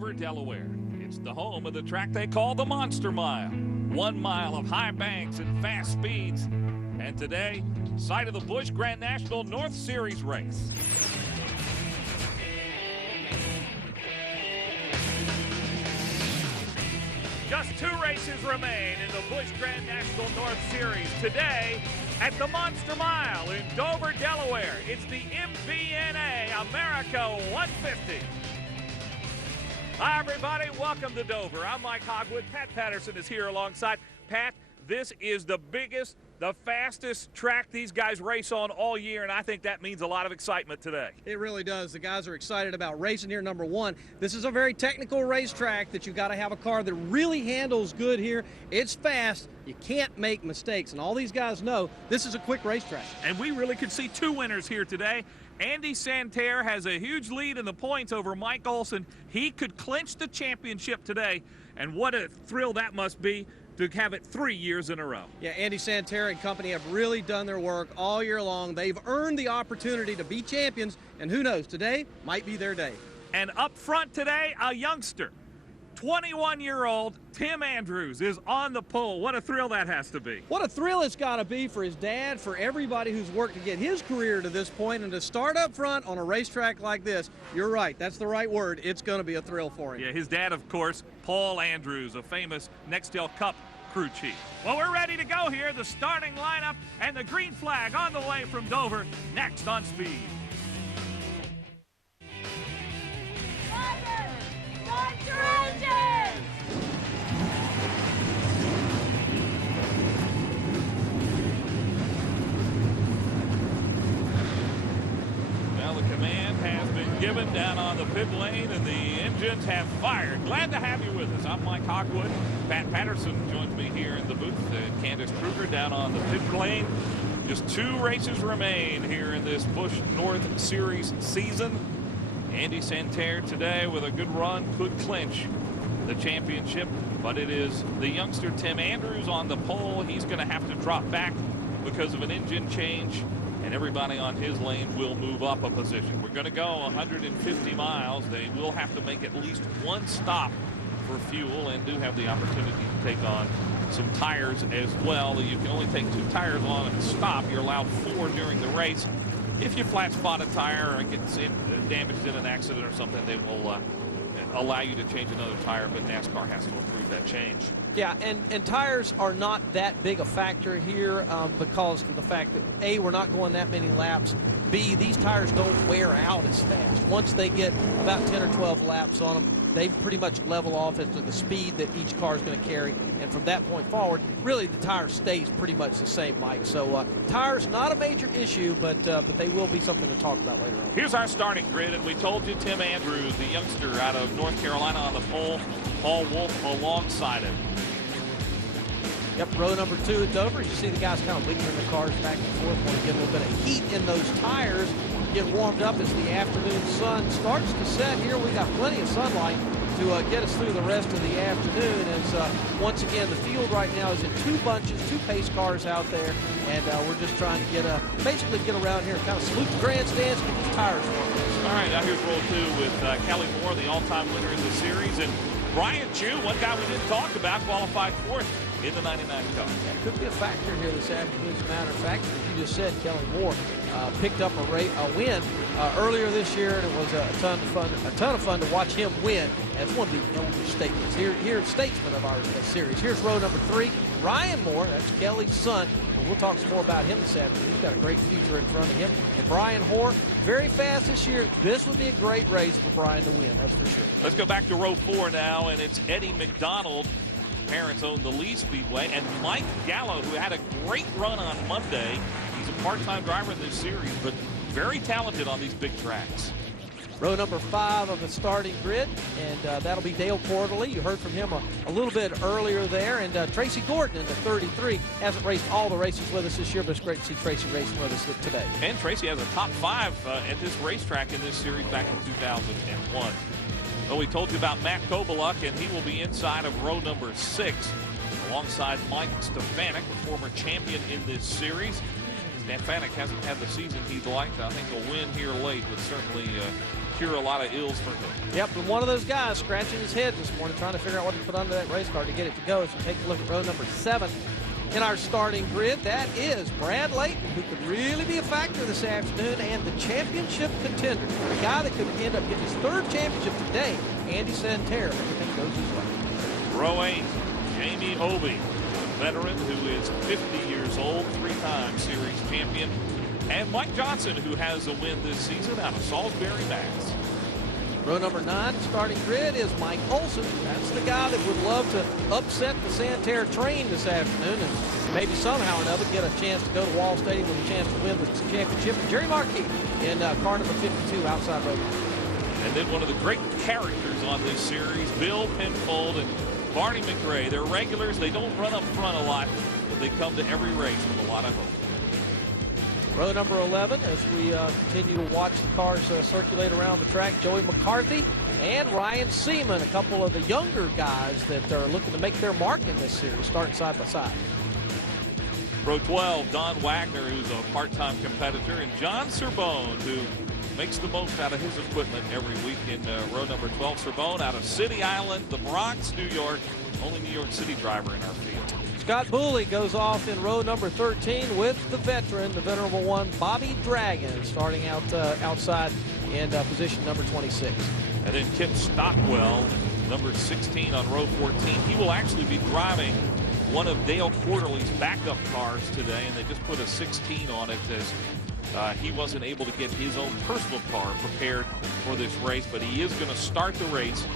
Dover, Delaware. It's the home of the track they call the Monster Mile. 1 mile of high banks and fast speeds. And today, site of the Busch Grand National North Series race. Just 2 races remain in the Busch Grand National North Series today at the Monster Mile in Dover, Delaware. It's the MBNA America 150. Hi, everybody. Welcome to Dover. I'm Mike Hogwood. Pat Patterson is here alongside. Pat, this is the biggest, the fastest track these guys race on all year, and I think that means a lot of excitement today. It really does. The guys are excited about racing here. Number one, this is a very technical racetrack that you've got to have a car that really handles good here. It's fast. You can't make mistakes, and all these guys know this is a quick racetrack. And we really could see 2 winners here today. Andy Santerre has a huge lead in the points over Mike Olson. He could clinch the championship today, and what a thrill that must be to have it 3 years in a row. Yeah, Andy Santerre and company have really done their work all year long. They've earned the opportunity to be champions, and who knows, today might be their day. And up front today, a youngster, 21-year-old Tim Andrews is on the pole. What a thrill that has to be. What a thrill it's got to be for his dad, for everybody who's worked to get his career to this point, and to start up front on a racetrack like this. You're right, that's the right word. It's going to be a thrill for him. Yeah, his dad, of course, Paul Andrews, a famous Nextel Cup crew chief. Well, we're ready to go here. The starting lineup and the green flag on the way from Dover, next on Speed. Start your engines! Well, the command has been given down on the pit lane, and the engines have fired. Glad to have you with us. I'm Mike Hogwood. Pat Patterson joins me here in the booth. Candace Kruger down on the pit lane. Just 2 races remain here in this Busch North Series season. Andy Santerre today with a good run could clinch the championship, but it is the youngster Tim Andrews on the pole. He's going to have to drop back because of an engine change, and everybody on his lane will move up a position. We're going to go 150 miles. They will have to make at least 1 stop for fuel and do have the opportunity to take on some tires as well. You can only take 2 tires on and stop. You're allowed 4 during the race. If you flat spot a tire or gets damaged in an accident or something, they will allow you to change another tire, but NASCAR has to approve that change. Yeah, and tires are not that big a factor here because of the fact that, A, we're not going that many laps. B, these tires don't wear out as fast. Once they get about 10 or 12 laps on them, they pretty much level off as to the speed that each car is going to carry. And from that point forward, really the tire stays pretty much the same, Mike. So tires not a major issue, but they will be something to talk about later on. Here's our starting grid, and we told you Tim Andrews, the youngster out of North Carolina on the pole, Paul Wolf alongside him. Yep, row number 2 at Dover. You see the guys kind of wiggling the cars back and forth, want to get a little bit of heat in those tires, get warmed up as the afternoon sun starts to set here. We got plenty of sunlight to get us through the rest of the afternoon. As once again, the field right now is in 2 bunches, 2 pace cars out there, and we're just trying to get basically get around here and kind of salute the grandstands, get these tires warmed. All right, now here's roll 2 with Kelly Moore, the all-time winner in the series, and Brian Chu, one guy we didn't talk about, qualified 4th in the 99 car. Yeah, could be a factor here this afternoon. As a matter of fact, as you just said, Kelly Moore picked up a win earlier this year, and it was a ton of fun to watch him win as one of the elder statesmen here statesmen of our series. Here's row number 3, Ryan Moore. That's Kelly's son. And we'll talk some more about him this afternoon. He's got a great future in front of him. And Brian Hoare, very fast this year. This would be a great race for Brian to win, that's for sure. Let's go back to row 4 now, and it's Eddie McDonald. Parents own the Lee Speedway, and Mike Gallo, who had a great run on Monday. He's a part-time driver in this series, but very talented on these big tracks. Row number 5 of the starting grid, and that'll be Dale Quarterly. You heard from him a little bit earlier there, and Tracy Gordon in the 33 hasn't raced all the races with us this year, but it's great to see Tracy racing with us today. And Tracy has a top 5 at this racetrack in this series back in 2001. Well, we told you about Matt Kobaluk, and he will be inside of row number 6 alongside Mike Stefanik, a former champion in this series. Stefanik hasn't had the season he'd liked. I think a win here late would certainly cure a lot of ills for him. Yep, and one of those guys scratching his head this morning, trying to figure out what to put under that race car to get it to go. So take a look at row number 7 in our starting grid. That is Brad Layton, who could really be a factor this afternoon, and the championship contender, the guy that could end up getting his 3rd championship today, Andy Santerre. Everything goes his way. Row 8, Jamie Obey, a veteran who is 50 years old, 3-time series champion. And Mike Johnson, who has a win this season out of Salisbury, Mass. Row number 9, starting grid, is Mike Olson. That's the guy that would love to upset the Santerre train this afternoon and maybe somehow or another get a chance to go to Wall Stadium with a chance to win the championship. Jerry Markey in car number 52 outside row 9. And then one of the great characters on this series, Bill Penfold and Barney McRae. They're regulars. They don't run up front a lot, but they come to every race with a lot of hope. Row number 11, as we continue to watch the cars circulate around the track, Joey McCarthy and Ryan Seaman, a couple of the younger guys that are looking to make their mark in this series, starting side by side. Row 12, Don Wagner, who's a part-time competitor, and John Serbone, who makes the most out of his equipment every week in row number 12. Serbone out of City Island, the Bronx, New York. Only New York City driver in our field. Scott Booley goes off in row number 13 with the veteran, the venerable one, Bobby Dragon, starting out outside in position number 26. And then Kip Stockwell, number 16 on row 14. He will actually be driving one of Dale Quarterly's backup cars today, and they just put a 16 on it as he wasn't able to get his own personal car prepared for this race, but he is going to start the race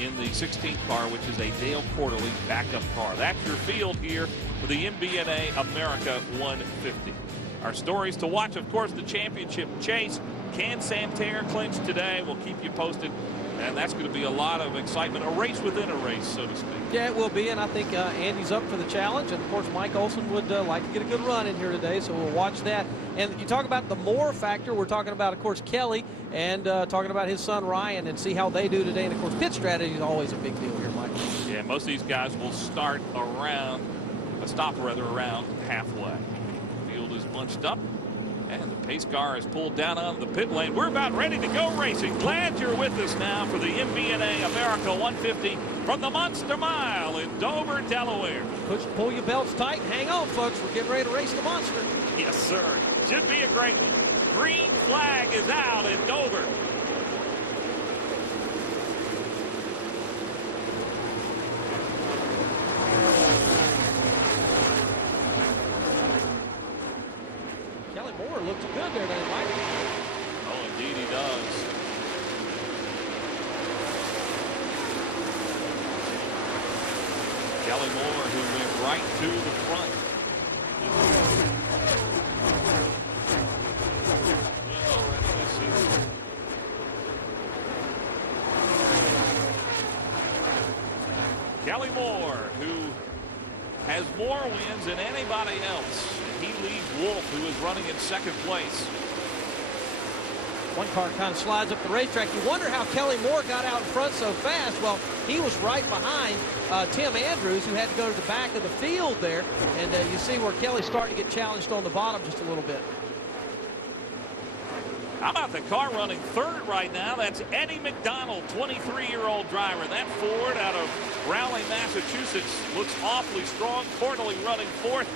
in the 16 car, which is a Dale Quarterly backup car. That's your field here for the MBNA America 150. Our stories to watch, of course, the championship chase. Can Santerre clinch today? We'll keep you posted. And that's going to be a lot of excitement, a race within a race, so to speak. Yeah, it will be, and I think Andy's up for the challenge. And, of course, Mike Olson would like to get a good run in here today, so we'll watch that. And you talk about the more factor. We're talking about, of course, Kelly and talking about his son Ryan and see how they do today. And, of course, pit strategy is always a big deal here, Mike. Yeah, most of these guys will stop around halfway. The field is bunched up. And the pace car is pulled down on the pit lane. We're about ready to go racing. Glad you're with us now for the MBNA America 150 from the Monster Mile in Dover, Delaware. Pull your belts tight and hang on, folks. We're getting ready to race the Monster. Yes, sir. Should be a great one. Green flag is out in Dover. Looks good there, doesn't Mike? Oh, indeed he does. Kelly Moore, who went right to the front. Kelly Moore, who has more wins than anybody else. He leads Wolf, who is running in second place. One car kind of slides up the racetrack. You wonder how Kelly Moore got out in front so fast. Well, he was right behind Tim Andrews, who had to go to the back of the field there. And you see where Kelly's starting to get challenged on the bottom just a little bit. How about the car running third right now? That's Eddie McDonald, 23-year-old driver. That Ford out of Raleigh, Massachusetts looks awfully strong. Quarterly running fourth.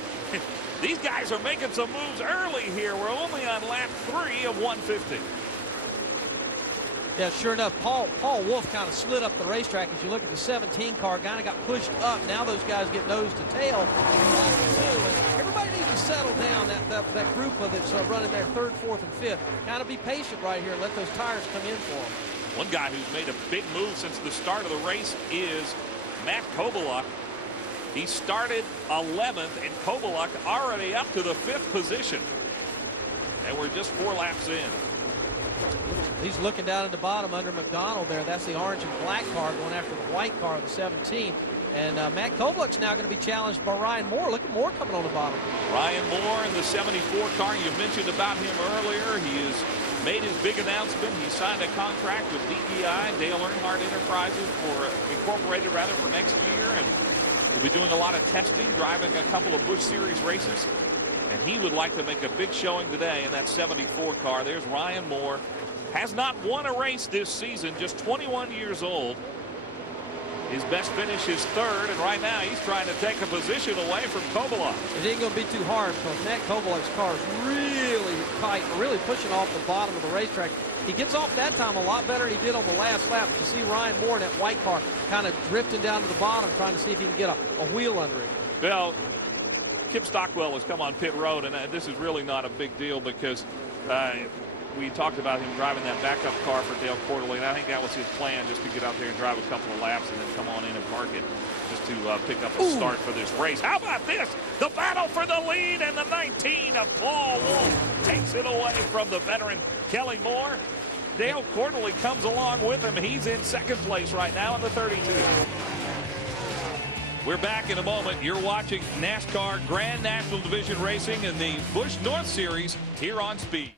These guys are making some moves early here. We're only on lap 3 of 150. Yeah, sure enough, Paul Wolf kind of slid up the racetrack. As you look at the 17 car, kind of got pushed up. Now those guys get nose to tail. Everybody needs to settle down, that group that's running there third, fourth, and fifth. Kind of be patient right here and let those tires come in for them. One guy who's made a big move since the start of the race is Matt Kobaluk. He started 11th, and Kobaluk already up to the 5th position. And we're just 4 laps in. He's looking down at the bottom under McDonald there. That's the orange and black car going after the white car of the 17. And Matt Kobaluk's now going to be challenged by Ryan Moore. Look at Moore coming on the bottom. Ryan Moore in the 74 car. You mentioned about him earlier. He has made his big announcement. He signed a contract with DEI, Dale Earnhardt Enterprises, Incorporated for next year. And we'll be doing a lot of testing, driving a couple of Busch Series races. And he would like to make a big showing today in that 74 car. There's Ryan Moore has not won a race this season, just 21 years old. His best finish is third, and right now he's trying to take a position away from Kovalov. It ain't going to be too hard because Matt Kovalov's car is really tight, really pushing off the bottom of the racetrack. He gets off that time a lot better than he did on the last lap. You see Ryan Moore in that white car kind of drifting down to the bottom, trying to see if he can get a wheel under him. Well, Kip Stockwell has come on pit road, and this is really not a big deal because we talked about him driving that backup car for Dale Quarterly, and I think that was his plan, just to get out there and drive a couple of laps and then come on in and park it, just to pick up a start for this race. How about this? The battle for the lead, and the 19 of Paul Wolf takes it away from the veteran Kelly Moore. Dale Quarterly comes along with him. He's in second place right now in the 32. We're back in a moment. You're watching NASCAR Grand National Division Racing in the Busch North Series here on Speed.